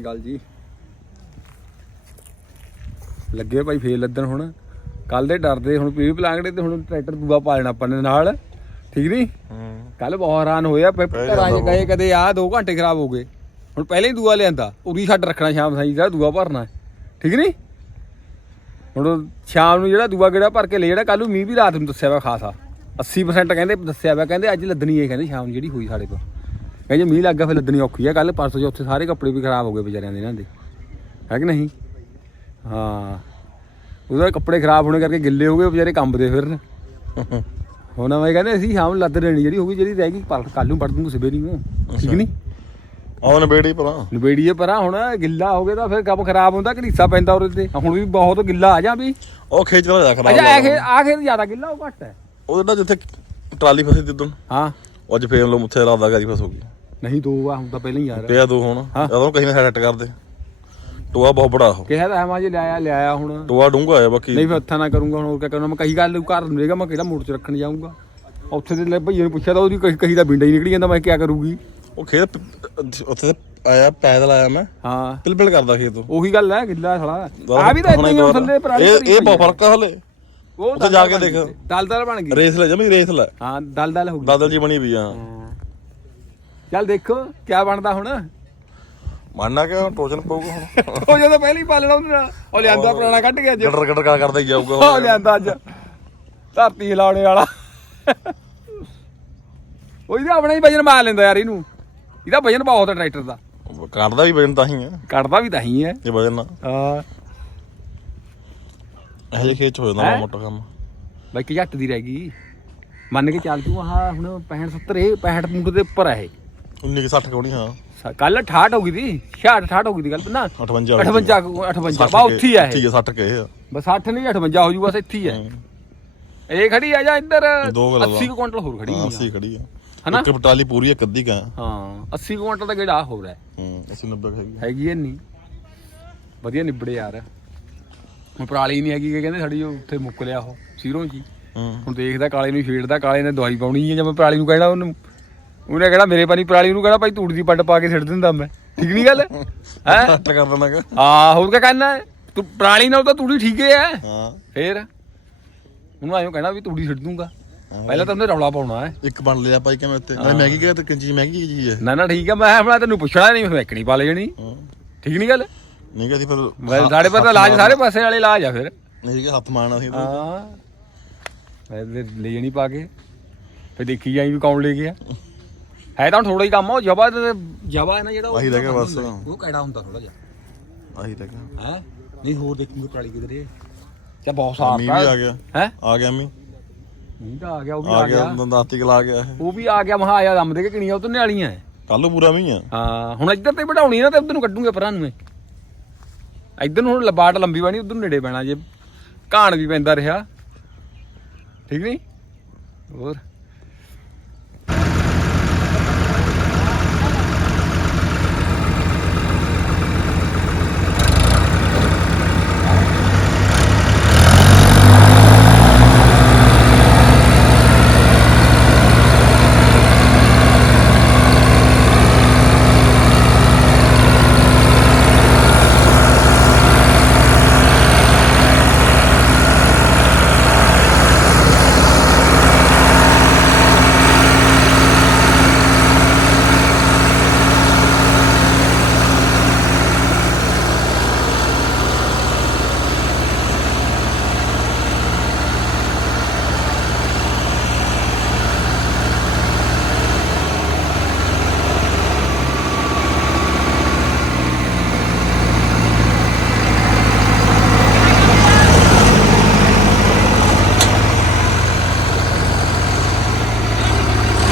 ਸ੍ਰੀ ਅਕਾਲ ਜੀ। ਲੱਗੇ ਭਾਈ ਫੇਰ ਲੱਦਣ ਹੁਣ। ਕੱਲ ਦੇ ਡਰਦੇ ਹੁਣ ਪੀ ਪਲਾਂਗੜੇ ਤੇ ਹੁਣ ਟਰੈਕਟਰ ਦੂਆ ਪਾ ਲੈਣਾ ਆਪਾਂ ਨੇ ਨਾਲ। ਠੀਕ ਨਹੀਂ? ਕੱਲ ਬਹੁਤ ਹੈਰਾਨ ਹੋਇਆ ਘਰਾਂ 'ਚ ਗਏ ਕਦੇ ਆ 2 ਘੰਟੇ ਖਰਾਬ ਹੋ ਗਏ। ਹੁਣ ਪਹਿਲਾਂ ਹੀ ਦੂਆ ਲਿਆਂਦਾ ਉਰੀ ਛੱਡ ਰੱਖਣਾ ਸ਼ਾਮ ਸਾਈ ਜਿਹੜਾ ਦੂਆ ਭਰਨਾ। ਠੀਕ ਨਹੀਂ? ਹੁਣ ਸ਼ਾਮ ਨੂੰ ਜਿਹੜਾ ਦੂਆ ਗੇੜਾ ਭਰ ਕੇ ਲੈ ਜਿਹੜਾ ਕੱਲ ਨੂੰ ਮੀਂਹ ਵੀ ਰਾਤ ਨੂੰ ਦੱਸਿਆ ਵਾ ਖਾਸਾ। 80% ਕਹਿੰਦੇ ਦੱਸਿਆ ਵਾ ਕਹਿੰਦੇ ਅੱਜ ਲੱਦਣੀ ਹੈ ਕਹਿੰਦੇ ਸ਼ਾਮ ਨੂੰ ਜਿਹੜੀ ਹੋਈ ਸਾਡੇ ਕੋਲ। ਕਹਿੰਦੇ ਮੀਂਹ ਲੱਗਾ ਫਿਰ ਲੱਦਣੀ ਔਖੀ ਆ। ਕੱਲ ਪਰਸੋਂ ਚੌਥੇ ਸਾਰੇ ਕੱਪੜੇ ਵੀ ਖਰਾਬ ਹੋ ਗਏ ਵਿਚਾਰਿਆਂ ਦੇ ਇਹਨਾਂ ਦੇ। ਹੈ ਕਿ ਨਹੀਂ? ਹਾਂ। ਉਹਦੇ ਕੱਪੜੇ ਖਰਾਬ ਹੋਣੇ ਕਰਕੇ ਗਿੱਲੇ ਹੋ ਗਏ ਵਿਚਾਰੇ ਕੰਬਦੇ ਫਿਰਨ। ਹੁਣ ਮੈਂ ਕਹਿੰਦੇ ਅਸੀਂ ਸ਼ਾਮ ਲੱਦ ਲੈਣੀ ਜਿਹੜੀ ਹੋਊਗੀ ਜਿਹੜੀ ਰਹਿ ਗਈ ਕੱਲ ਨੂੰ ਪੜ ਦੂੰਗਾ ਸਵੇਰੇ ਨੂੰ ਠੀਕ ਨਹੀਂ? ਆਉਣ ਬੇੜੀ ਪਰਾਂ ਨਵੇੜੀਏ ਪਰਾਂ ਹੁਣ ਗਿੱਲਾ ਹੋ ਗਿਆ ਤਾਂ ਫਿਰ ਕੰਮ ਖਰਾਬ ਹੁੰਦਾ ਘੜੀਸਾ ਪੈਂਦਾ ਉਹਦੇ ਤੇ। ਹੁਣ ਵੀ ਬਹੁਤ ਗਿੱਲਾ ਆ ਜਾ ਵੀ। ਉਹ ਖੇਚ ਕੇ ਜਾ ਖਰਾਬ ਅੱਛਾ ਆਖੇ ਆਖੇ ਜ਼ਿਆਦਾ ਗਿੱਲਾ ਉਹ ਘੱਟ ਹੈ। ਉਹਦੇ ਜਿੱਥੇ ਟਰਾਲੀ ਫਸੀ ਦਿਦਨ ਹਾਂ। ਅੱਜ ਫੇਰ ਲੋ ਮੁੱਥੇ ਰਾਦਾ ਗਾਦੀ ਫਸੂਗੀ ਨਹੀਂ ਦੋ ਆ ਹੁਣ ਤਾਂ ਪਹਿਲਾਂ ਹੀ ਯਾਰ ਪਿਆ ਦੋ ਹੁਣ। ਜਦੋਂ ਕਹੀਂ ਸੈੱਟ ਕਰਦੇ ਟੋਆ ਬਹੁਤ ਬੜਾ ਉਹ। ਕਿਹਾ ਤਾਂ ਮਾਂ ਜੀ ਲਿਆਇਆ ਲਿਆਇਆ ਹੁਣ। ਟੋਆ ਡੂੰਗਾ ਆ ਬਾਕੀ। ਨਹੀਂ ਫਿਰ ਹੱਥਾਂ ਨਾ ਕਰੂੰਗਾ ਹੁਣ ਹੋਰ ਕਿਆ ਕਰਨਾ। ਮੈਂ ਕਹੀ ਗੱਲ ਘਰ ਨੂੰ ਰਹੇਗਾ ਮੈਂ ਕਿਹੜਾ ਮੋੜ ਚ ਰੱਖਣ ਜਾਊਂਗਾ। ਉੱਥੇ ਦੇ ਲੈ ਭਈਏ ਨੂੰ ਪੁੱਛਿਆ ਤਾਂ ਉਹਦੀ ਕਹੀ ਕਹੀ ਦਾ ਬਿੰਡਾ ਹੀ ਨਿਕਲੀ ਜਾਂਦਾ ਮੈਂ ਕੀ ਕਰੂਗੀ? ਉਹ ਖੇਤ ਉੱਥੇ ਆਇਆ ਪੈਦਲ ਆਇਆ ਮੈਂ। ਹਾਂ। ਪਿਲਪਿਲ ਕਰਦਾ ਖੇਤ ਉਹ। ਉਹੀ ਗੱਲ ਹੈ ਗਿੱਲਾ ਸਾਲਾ। ਆ ਵੀ ਤਾਂ ਇਦਾਂ ਹੀ ਥੱਲੇ ਪਰਾਲੀ ਇਹ ਇਹ ਬਹੁਤ। ਫ਼ਰਕ ਆ ਹਲੇ। ਉਹ ਉੱਥੇ ਜਾ ਕੇ ਦੇਖ। ਦਲ ਦਲ ਬਣ ਗਈ। ਰੇਸ ਲੈ ਜਮੀ ਰੇਸ ਲੈ। ਹਾਂ ਦਲ ਦਲ ਹੋ ਗਈ। ਦਾਦਲ ਜੀ ਬਣੀ ਵੀ ਹਾਂ। ਚੱਲ ਦੇਖੋ ਕੀ ਬਣਦਾ ਹੁਣ? ਮੰਨਣਾ ਕਿ ਟੋਚਨ ਪਊਗਾ ਹੁਣ? ਉਹ ਜਦੋਂ ਪਹਿਲੀ ਪਾਲਣਾ ਉਹਦੇ ਨਾਲ। ਉਹ ਲਿਆਂਦਾ ਪੁਰਾਣਾ ਕੱਢ ਗਿਆ ਅੱਜ। ਗਟਰ ਗਟਰ ਕਰ ਕਰਦਾ ਹੀ ਜਾਊਗਾ ਉਹ ਹੁਣ। ਲਿਆਂਦਾ ਅੱਜ। ਧਰਤੀ ਹਿਲਾਉਣੇ ਵਾਲਾ। ਉਹ ਇਹਦਾ ਆਪਣਾ ਹੀ ਵਜਨ ਮਾਰ ਲੈਂਦਾ ਯਾਰ ਇਹਨੂੰ। ਇਹਦਾ ਵਜਨ ਬਹੁਤ ਹੈ ਟਰੈਕਟਰ ਦਾ। ਕੱਢਦਾ ਵੀ ਵਜਨ ਤਾਂ ਹੀ ਆ। ਕੱਢਦਾ ਵੀ ਤਾਂ ਹੀ ਹੈ ਇਹ ਵਜਨ ਨਾ ਹਾਂ। ਇਹ ਜੇ ਖੇਤ ਚ ਹੋ ਜਾਂਦਾ ਹੈਂ? ਮਾੜਾ ਮੋਟਾ ਕੰਮ। ਬਾਈ ਕਿ ਝੱਟ ਦੀ ਰਹਿ ਗਈ। ਮੰਨ ਕੇ ਚੱਲ ਤੂੰ ਆਹ ਹੁਣ 65 70 ਇਹ 65 ਨੂੰ ਦੇ ਉੱਪਰ ਹੈ 19 60 ਕੋਣੀ ਹਾਂ। ਕੱਲ 68 ਹੋ ਗਈ ਦੀ 66 68 ਹੋ ਗਈ ਦੀ ਗੱਲ ਨਾ? 58 58 58 ਬਾ ਉੱਥੇ ਠੀਕ ਇਹ। ਹੈ 60 ਕੇ ਆ। ਬਸ 60 ਨਹੀਂ 58 ਹੋ ਜੂ ਬਸ ਇੱਥੇ ਹੈ ਇਹ ਖੜੀ ਆ ਜਾ ਇੱਧਰ। ਦੋ ਗੱਲਾਂ 80 ਕੁ ਕੁਇੰਟਲ ਹੋਰ ਖੜੀ ਆ। 80 ਖੜੀ ਆ। ਹਨਾ? ਇੱਕ ਪਟਾਲੀ ਪੂਰੀ ਇੱਕ ਅੱਧੀ ਕਾ ਹਾਂ 80 ਕੁ ਕੁਇੰਟਲ ਦਾ ਗੇੜਾ ਹੋ। ਰਿਹਾ ਹੂੰ 80 90 ਹੈਗੀ ਹੈਗੀ ਐ ਨਹੀਂ ਵਧੀਆ ਨਿਬੜੇ ਯਾਰ। ਹੁਣ ਪਰਾਲੀ ਨਹੀਂ ਹੈਗੀ ਕਿ ਕਹਿੰਦੇ ਸਾਡੀ ਉੱਥੇ ਮੁੱਕ ਲਿਆ ਉਹ ਸੀਰੋਂ ਜੀ। ਹੂੰ। ਹੁਣ ਦੇਖਦਾ ਕਾਲੇ ਨੂੰ ਛੇੜਦਾ ਕਾਲੇ ਨੇ ਦਵਾਈ ਪਾਉਣੀ ਹੈ ਜੇ ਮੈਂ ਪਰਾਲੀ ਨੂੰ ਕਹਿਣਾ ਉਹਨੂੰ। ਉਹਨੇ ਕਹਿਣਾ ਮੇਰੇ ਪਾਣੀ ਪਰਾਲੀ ਨੂੰ ਕਹਿਣਾ ਭਾਈ ਤੂੜੀ ਦੀ ਪੰਡ ਪਾ ਕੇ ਸਿੱਟ ਦਿੰਦਾ ਮੈਂ। ਠੀਕ ਨਹੀਂ ਗੱਲ? ਹੈ? ਹੱਟ ਕਰ ਕਿ ਆ ਹੋਰ ਕਹਿਣਾ ਹੈ? ਤੂੰ ਪਰਾਲੀ ਨਾਲ ਤਾਂ ਤੂੜੀ ਠੀਕ ਹੈ ਹਾਂ। ਫੇਰ? ਉਹਨੂੰ ਆਇਓ ਕਹਿਣਾ ਵੀ ਤੂੜੀ ਸਿੱਟ ਦੂੰਗਾ। ਪਹਿਲਾਂ ਤਾਂ ਉਹਨੇ ਰੌਲਾ ਪਾਉਣਾ ਹੈ ਇੱਕ ਬਣ ਲਿਆ ਭਾਈ ਕਿਵੇਂ ਉੱਤੇ? ਨਾਲੇ ਮਹਿੰਗੀ ਕਿ ਤੇ ਚੀਜ਼ ਮਹਿੰਗੀ ਚੀਜ਼ ਹੈ ਨਾ ਨਾ ਠੀਕ ਹੈ ਮੈਂ ਹੁਣ ਤੈਨੂੰ ਪੁੱਛਣਾ ਨਹੀਂ ਮੈਂ ਨਹੀਂ ਪਾ ਲੈ ਜਣੀ ਹਾਂ। ਠੀਕ ਨਹੀਂ ਗੱਲ? ਨਹੀਂ ਕਹਦੀ ਫਿਰ ਮੈਂ ਸਾਡੇ ਪਰ ਤਾਂ ਇਲਾਜ ਸਾਰੇ ਪਾਸੇ ਵਾਲੇ ਇਲਾਜ ਆ ਫਿਰ। ਨਹੀਂ ਕਿ ਹੱਥ ਮਾਰਨਾ ਸੀ। ਹਾਂ। ਲੈ ਜਣੀ ਪਾ ਕੇ। ਫਿਰ ਦੇਖੀ ਜਾਈ ਵੀ ਕੌਣ ਲੈ ਗਿਆ। ਹੈ ਤਾਂ ਥੋੜਾ ਹੀ ਕੰਮ ਆ, ਉਹ ਜਵਾ ਤੇ ਜਵਾ ਹੈ ਨਾ ਜਿਹੜਾ ਉਹ ਆਹੀ ਬਸ। ਉਹ ਕਿਹੜਾ ਹੁੰਦਾ ਥੋੜਾ ਜਿਹਾ। ਆਹੀ ਤੱਕ ਹੈ? ਨਹੀਂ ਹੋਰ ਦੇਖੂਗੇ ਪ੍ਰਾਲੀ ਕਿਧਰੇ ਚਾ ਬਹੁਤ ਸਾਫ਼ ਮੀਂਹ ਵੀ ਆ ਗਿਆ। ਹੈ? ਆ ਗਿਆ ਮੀਂਹ। ਮੀਂਹ ਤਾਂ ਆ ਗਿਆ ਉਹ ਵੀ ਆ ਆ ਗਿਆ ਗਿਆ। ਦਾਤੀ ਕਲਾ ਗਿਆ ਉਹ ਵੀ ਆ ਗਿਆ ਮਹਾ ਆਇਆ ਦਮ ਦੇ ਕੇ ਕਿਣੀਆਂ ਉਤਰਨੇ ਵਾਲੀਆਂ। ਹੈ। ਕੱਲ ਪੂਰਾ ਆ। ਹਾਂ ਹੁਣ ਇੱਧਰ ਤੇ ਵਧਾਉਣੀ ਨਾ ਤੇ ਉਧਰ ਨੂੰ ਕੱਢੂਗੇ ਪਰਾਂ ਨੂੰ ਇਹ। ਇੱਧਰ ਨੂੰ ਹੁਣ ਲਬਾਟ ਲੰਬੀ ਬਣੀ ਉਧਰ ਨੇੜੇ ਪੈਣਾ ਜੇ। ਘਾਣ ਵੀ ਪੈਂਦਾ ਰਿਹਾ। ਠੀਕ ਨਹੀਂ? ਹੋਰ?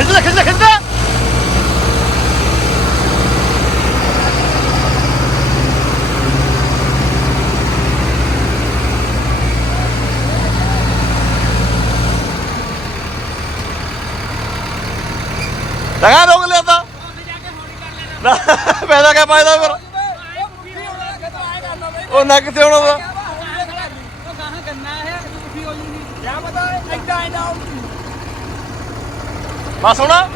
ਖਿੱਚਦਾ ਖਿੱਚਦਾ ਖਿੱਚਦਾ। ਲਗਾ ਦੋਗ ਲਿਆ ਤਾਂ। ਪੈਦਾ ਕਿਆ ਪਾਇਦਾ ਫਿਰ? ਉਹ ਨਾ ਕਿੱਥੇ ਹੋਣਾ ਬਸ ਹੋਣਾ?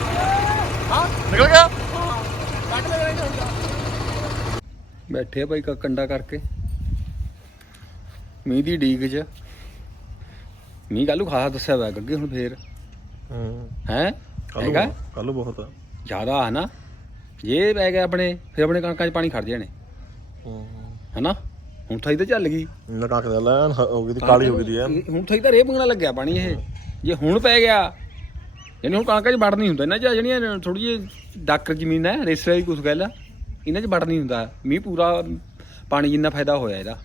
ਹਾਂ। ਨਿਕਲ ਗਿਆ? ਬੈਠੇ ਆ ਭਾਈ ਕ- ਕੰਡਾ ਕਰਕੇ। ਮੀਂਹ ਦੀ ਡੀਕ 'ਚ। ਮੀਂਹ ਕੱਲੂ ਖਾਸਾ ਦੱਸਿਆ ਹੋਇਆ ਅੱਗੇ ਹੁਣ ਫੇਰ। ਹੂੰ। ਹੈ? ਹੈਗਾ? ਕੱਲ ਬਹੁਤ ਆ। ਜ਼ਿਆਦਾ ਆ ਨਾ। ਜੇ ਪੈ ਗਿਆ ਆਪਣੇ ਫਿਰ ਆਪਣੇ ਕਣਕਾਂ 'ਚ ਪਾਣੀ ਖੜ ਜਾਣੇ। ਹੂੰ। ਹਨਾ? ਹੁਣ ਥਾਈ ਤਾਂ ਚੱਲ ਗਈ। ਦਾ ਲੈਣ ਹੋ ਗਈ ਦੀ ਕਾਲੀ ਹੋ ਗਈ ਦੀ ਐ ਇਹ ਹੁਣ ਥਾਈ ਤਾਂ ਰੇ ਪੰਗਣਾ ਲੱਗਿਆ ਪਾਣੀ ਇਹ। ਜੇ ਹੁਣ ਪੈ ਗਿਆ ਯਾਨੀ ਹੁਣ ਕਣਕਾਂ 'ਚ ਵੜ ਨਹੀਂ ਹੁੰਦਾ। ਇਹਨਾਂ 'ਚ ਜਿਹੜੀਆਂ ਥੋੜੀ ਜਿਹੀ ਡਾਕਰ ਜ਼ਮੀਨ ਹੈ ਰੇਸਲੇ ਦੀ ਕੁਛ ਗੱਲ ਆ ਇਹਨਾਂ 'ਚ ਵੜ ਨਹੀਂ ਹੁੰਦਾ। ਮੀਂਹ ਪੂਰਾ ਪਾਣੀ ਜਿੰਨਾ ਫਾਇਦਾ ਹੋਇਆ ਇਹਦਾ।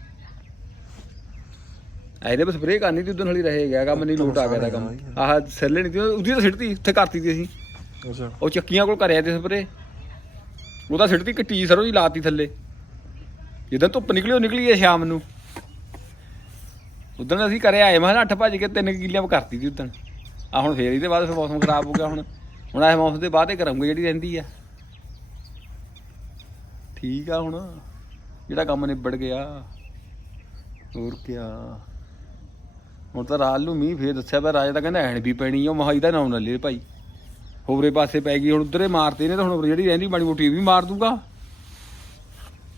ਇਹਦੇ ਬਸ ਸਪਰੇਅ ਕਰਨੀ ਤੀ ਉਦੋਂ ਹਲੀ ਰਹੇ ਗਿਆ ਕੰਮ ਨਹੀਂ ਲੋਟ ਆ ਗਿਆ ਦਾ ਕੰਮ। ਆਹ ਸੈਲੇ ਨਹੀਂ ਤੀ ਉਹਦੀ ਤਾਂ ਸਿੱਟਤੀ ਉੱਥੇ ਕਰਤੀ ਤੀ ਅਸੀਂ। ਅੱਛਾ। ਉਹ ਚੱਕੀਆਂ ਕੋਲ ਕਰਿਆ ਤੇ ਸਪਰੇ ਉਹਦਾ ਸਿੱਟਦੀ ਕੱਟੀ ਸਰੋਂ ਦੀ ਲਾਤੀ ਥੱਲੇ। ਜਦੋਂ ਧੁੱਪ ਨਿਕਲੀ ਉਹ ਨਿਕਲੀ ਹੈ ਸ਼ਾਮ ਨੂੰ। ਉਦੋਂ ਅਸੀਂ ਕਰਿਆ ਆਏ ਮੈਂ ਕਿਹਾ ਅੱਠ ਭੱਜ ਕੇ ਤਿੰਨ ਕਿੱਲਿਆਂ ਪ ਕਰਤੀ ਸੀ ਉਦੋਂ ਆ ਹੁਣ ਫੇਰ ਇਹਦੇ ਬਾਅਦ ਫਿਰ ਮੌਸਮ ਖਰਾਬ ਹੋ ਗਿਆ ਹੁਣ। ਹੁਣ ਇਹ ਮੌਸਮ ਦੇ ਬਾਅਦ ਹੀ ਕਰਾਂਗੇ ਜਿਹੜੀ ਰਹਿੰਦੀ ਆ। ਠੀਕ ਆ ਹੁਣ। ਜਿਹੜਾ ਕੰਮ ਨਿਬੜ ਗਿਆ। ਹੋਰ ਕਿਆ। ਹੁਣ ਤਾਂ ਰਾਤ ਨੂੰ ਮੀਂਹ ਫੇਰ ਦੱਸਿਆ ਪਰ ਰਾਜਾ ਤਾਂ ਕਹਿੰਦਾ ਐਣ ਵੀ ਪੈਣੀ ਆ ਮਹਾਈ ਦਾ ਨਾਮ ਨਾ ਲੈ ਭਾਈ। ਹੋਰੇ ਪਾਸੇ ਪੈ ਗਈ, ਹੁਣ ਉਧਰੇ ਮਾਰਤੇ ਨੇ ਤਾਂ ਹੁਣ ਜਿਹੜੀ ਰਹਿੰਦੀ ਮਾੜੀ ਮੋਟੀ ਇਹ ਵੀ ਮਾਰ ਦੂਗਾ।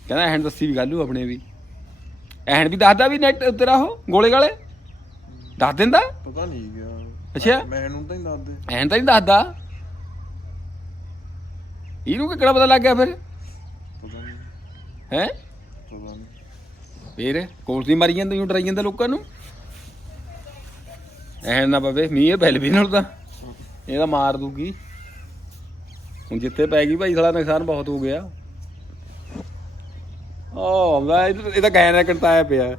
ਕਹਿੰਦਾ ਐਹਣ ਦੱਸੀ ਵੀ ਗੱਲੂ ਆਪਣੇ ਵੀ। ਐਹਣ ਵੀ ਦੱਸਦਾ ਵੀ ਨੈਟ ਤੇਰਾ ਉਹ, ਗੋਲੇ ਗਾਲੇ। ਦੱਸ ਦਿੰਦਾ? ਪਤਾ ਨਹੀਂ ਗਿਆ। ਅੱਛਾ। ਮੈਨੂੰ ਤਾਂ ਹੀ ਦੱਸਦੇ ਐਹਣ ਤਾਂ ਨਹੀਂ ਦੱਸਦਾ। ਇਹਨੂੰ ਕਿਹੜਾ ਪਤਾ ਲੱਗ ਗਿਆ ਫਿਰ? ਪਤਾ ਨਹੀਂ। ਹੈ? ਪਤਾ ਨਹੀਂ। ਫੇਰ ਕੋਲ ਦੀ ਮਾਰੀ ਜਾਂਦੇ ਨੂੰ ਡਰਾਈ ਜਾਂਦਾ ਲੋਕਾਂ ਨੂੰ। ਐਹਣ ਨਾ ਪਵੇ ਮੀਂਹ ਬੈਲ ਵੀ ਨਾਲ ਤਾਂ। ਇਹਦਾ ਮਾਰ ਦੂਗੀ। ਹੁਣ ਜਿੱਥੇ ਪੈ ਗਈ ਭਾਈ ਸਾਲਾ ਨੁਕਸਾਨ ਬਹੁਤ ਹੋ ਗਿਆ। ਓ ਮੈਂ ਇਹ- ਇਹ ਤਾਂ ਗਾਇ ਨਾ ਕੰਟਾਇਆ ਪਿਆ।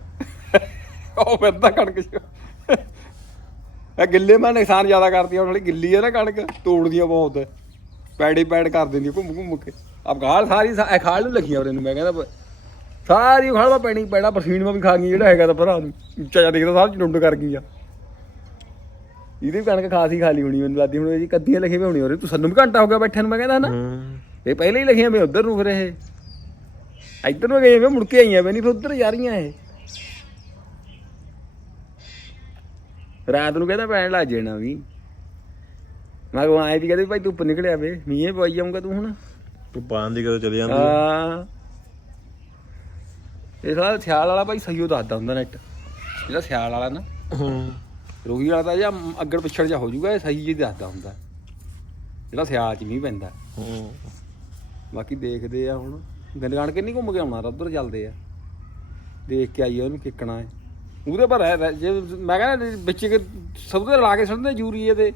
ਉਹ ਫਿਰਦਾ ਕਣਕ ਚ ਇਹ ਗਿੱਲੇ ਮਾ ਨੁਕਸਾਨ ਜ਼ਿਆਦਾ ਕਰਦੀ ਆ ਥੋੜੀ ਗਿੱਲੀ ਆ ਨਾ ਕਣਕ ਤੋੜਦੀਆਂ ਬਹੁਤ। ਪੈੜੀ ਪੈੜ ਕਰ ਦਿੰਦੀ ਘੁੰਮ ਘੁੰਮ ਕੇ। ਆਪ ਗਾਲ ਸਾਰੀ ਸਾ- ਇਹ ਖਾਲ ਨੂੰ ਲੱਗੀਆਂ ਉਹਨੇ ਨੂੰ ਮੈਂ ਕਹਿੰਦਾ ਬ- ਸਾਰੀ ਖਾਲਵਾ ਪੈਣੀ ਪੈੜਾ ਪਰਸੀਨ ਮਾ ਵੀ ਖਾ ਗਈ ਜਿਹੜਾ ਹੈਗਾ ਤਾਂ ਭਰਾ ਨੂੰ। ਜਿਹਾ ਦਿਖਦਾ ਸਭ ਚੁੰਡ ਕਰ ਗਈ ਆ। ਇਹਦੀ ਵੀ ਕਣਕ ਖਾਸੀ ਖਾਲੀ ਹੋਣੀ ਮੈਨੂੰ ਲੱਗਦੀ ਹੁਣ ਇਹਦੀ ਕੱਦੀਆਂ ਲਿਖੇ ਵੀ ਹੋਣੀ ਤੂੰ ਸਾਨੂੰ ਵੀ ਘੰਟਾ ਹੋ ਗਿਆ ਬੈਠੇ ਨੂੰ ਮੈਂ ਕਹਿੰਦਾ ਨਾ ਹੂੰ। ਇਹ ਪਹਿਲੇ ਹੀ ਲਿਖੀਆਂ ਵੇ ਉਧਰ ਨੂੰ ਫਿਰ ਇਹ। ਇੱਧਰ ਨੂੰ ਗਏ ਵੇ ਮੁੜ ਕੇ ਆਈਆਂ ਵੇ ਨਹੀਂ ਫਿਰ ਉਧਰ ਜਾ ਰਹੀਆਂ ਇਹ। ਰਾਤ ਨੂੰ ਕਹਿੰਦਾ ਪੈਣ ਲੱਗ ਜਾਣਾ ਵੀ। ਮੈਂ ਕਿਹਾ ਆਏ ਵੀ ਕਹਿੰਦੇ ਭਾਈ ਧੁੱਪ ਨਿਕਲਿਆ ਵੇ ਮੀਂਹ ਪਈ ਜਾਊਗਾ ਤੂੰ ਹੁਣ। ਤੂੰ ਪਾਣ ਦੀ ਕਦੋਂ ਚਲੀ ਜਾਂਦੀ ਆ? ਹਾਂ। ਇਹ ਸਾਲਾ ਸਿਆਲ ਵਾਲਾ ਭਾਈ ਸਹੀਓ ਦੱਸਦਾ ਹੁੰਦਾ ਨੈਟ ਜਿਹੜਾ ਸਿਆਲ ਵਾਲਾ ਨਾ ਹੂੰ। ਰੋਹੀ ਵਾਲਾ ਤਾਂ ਜਾਂ ਅੱਗੜ ਪਿਛੜ ਜਾ ਹੋ ਜਾਊਗਾ ਇਹ ਸਹੀ ਜੀ ਦੱਸਦਾ ਹੁੰਦਾ। ਜਿਹੜਾ ਸਿਆਲ ਚ ਮੀਂਹ ਪੈਂਦਾ। ਹੂੰ। ਬਾਕੀ ਦੇਖਦੇ ਆ ਹੁਣ। ਗੰਦਗਾਣ ਕਿੰਨੀ ਘੁੰਮ ਕੇ ਆਉਣਾ ਉਧਰ ਚੱਲਦੇ ਆ। ਦੇਖ ਕੇ ਆਈਏ ਉਹਨੂੰ ਕਿੱਕਣਾ ਹੈ। ਉਹਦੇ ਪਰ ਹੈ ਜੇ ਮੈਂ ਕਹਿੰਦਾ ਵਿੱਚ ਕਿ ਸਭ ਤੋਂ ਲਾ ਕੇ ਸੁੱਟਦੇ ਯੂਰੀਏ ਤੇ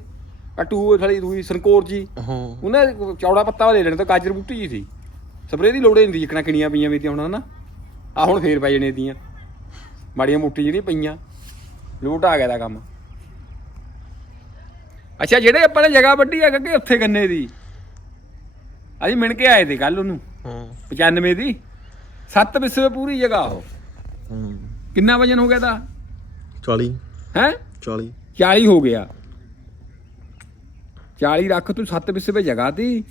ਆ ਟੂ ਥਲੀ ਦੂਈ ਸੰਕੋਰ ਜੀ। ਹੂੰ। ਉਹਨੇ ਚੌੜਾ ਪੱਤਾ ਲੈ ਲੈਣੇ ਤਾਂ ਗਾਜਰ ਬੂਟੀ ਜੀ ਸੀ। ਸਪਰੇਅ ਦੀ ਲੋੜ ਨਹੀਂ ਜਿੱਕਣਾ ਕਿਣੀਆਂ ਪਈਆਂ ਵੀ ਤੇ ਹੁਣ ਹਨਾ। ਆ ਹੁਣ ਫੇਰ ਪੈ ਜਣੇ ਦੀਆਂ ਮਾੜੀਆਂ ਮੋਟੀ ਜਿਹੜੀਆਂ ਪਈਆਂ। ਲੋਟ ਆ ਗਿਆ ਦਾ ਕੰਮ। ਅੱਛਾ ਜਿਹੜੇ ਆਪਾਂ ਨੇ ਜਗ੍ਹਾ ਵੱਡੀ ਆ ਕਿ ਉੱਥੇ ਗੰਨੇ ਦੀ। ਅਸੀਂ ਮਿਣ ਕੇ ਆਏ ਤੇ ਕੱਲ ਉਹਨੂੰ। ਹੂੰ। 95 ਦੀ। ਸੱਤ ਵਿਸਵੇ ਪੂਰੀ ਜਗ੍ਹਾ ਉਹ। ਹੂੰ। ਕਿੰਨਾ ਵਜਨ ਹੋ ਗਿਆ ਤਾਂ 40 ਹੈ? 40 40 ਹੋ ਗਿਆ। 40 ਰੱਖ ਤੂੰ ਸੱਤ ਵਿਸਵੇ ਜਗ੍ਹਾ ਤੀ।